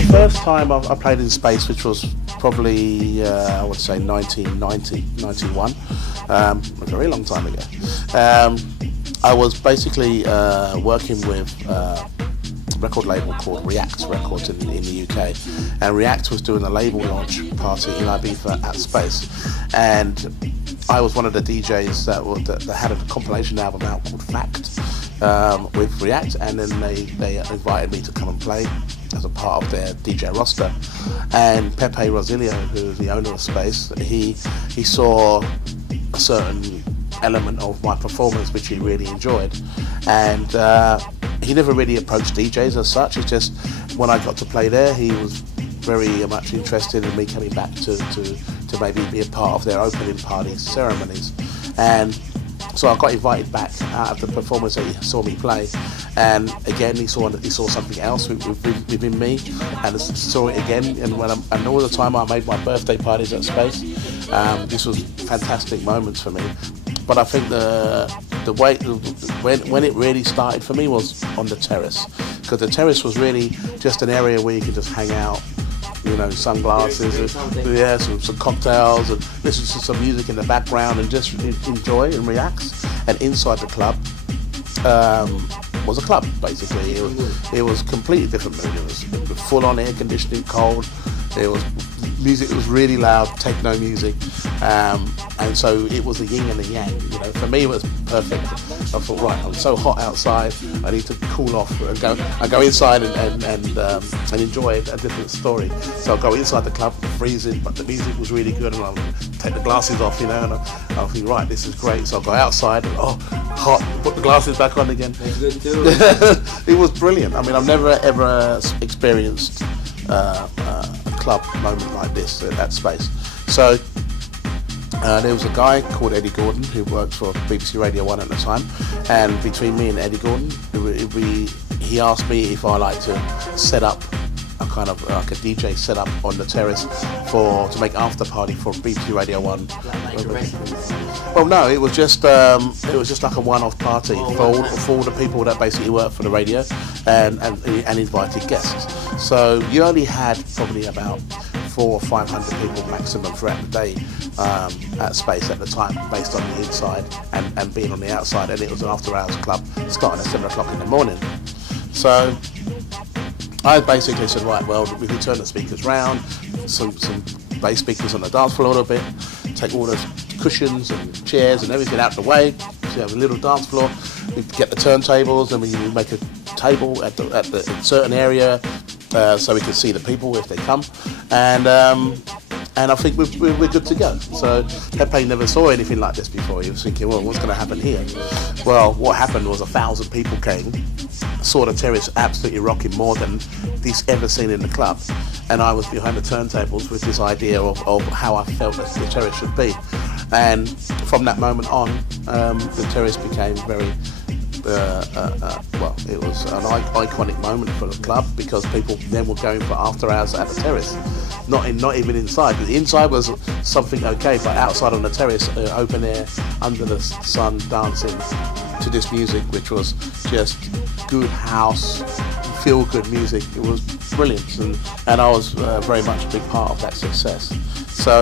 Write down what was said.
the first time I played in Space, which was probably, I would say 1990, 91, a very long time ago. I was basically working with a record label called React Records in the UK, and React was doing a label launch party in Ibiza at Space, and I was one of the DJs that had a compilation album out called Fact with React, and then they invited me to come and play as a part of their DJ roster. And Pepe Rosilio, who's the owner of Space, he saw a certain element of my performance which he really enjoyed, and he never really approached DJs as such. It's just when I got to play there, he was very much interested in me coming back to maybe be a part of their opening party ceremonies. And so I got invited back out of the performance that he saw me play, and again he saw something else within me, and saw it again. And and all the time I made my birthday parties at Space. This was fantastic moments for me. But I think the way when it really started for me was on the terrace, because the terrace was really just an area where you could just hang out, you know, sunglasses, some cocktails, and listen to some music in the background and just enjoy and relax. And inside the club was a club, basically. It was completely different mood. It was full on air conditioning, cold. It was music that was really loud, techno music, and so it was a yin and a yang. You know, for me it was perfect. I thought, right, I'm so hot outside, I need to cool off and go inside and enjoy a different story. So I'll go inside the club, freezing, but the music was really good, and I'll take the glasses off, you know, and I'll think, right, this is great. So I'll go outside and hot, put the glasses back on again. That's good too. It was brilliant. I mean, I've never ever experienced a club moment like this at Space. So there was a guy called Eddie Gordon who worked for BBC Radio 1 at the time, and between me and Eddie Gordon, he asked me if I like to set up a kind of like a DJ setup on the terrace to make after party for BBC Radio 1. Like a residence. Well, no, it was just like a one-off party for all the people that basically worked for the radio, and invited guests. So you only had probably about 400 or 500 people maximum throughout the day at Space at the time, based on the inside and being on the outside. And it was an after-hours club starting at 7 o'clock in the morning. So I basically said, right, well, we can turn the speakers round, some bass speakers on the dance floor a little bit, take all those cushions and chairs and everything out the way, so you have a little dance floor. We get the turntables, and we make a table at the certain area so we can see the people if they come, and I think we're good to go. So Pepe never saw anything like this before. He was thinking, well, what's going to happen here? Well, what happened was 1,000 people came, saw the terrace absolutely rocking, more than he's ever seen in the club, and I was behind the turntables with this idea of how I felt that the terrace should be. And from that moment on, the terrace became very well, it was an iconic moment for the club, because people then were going for after hours at the terrace, not even inside. The inside was something okay, but outside on the terrace, open air, under the sun, dancing to this music, which was just good house, feel good music. It was brilliant, and I was very much a big part of that success. So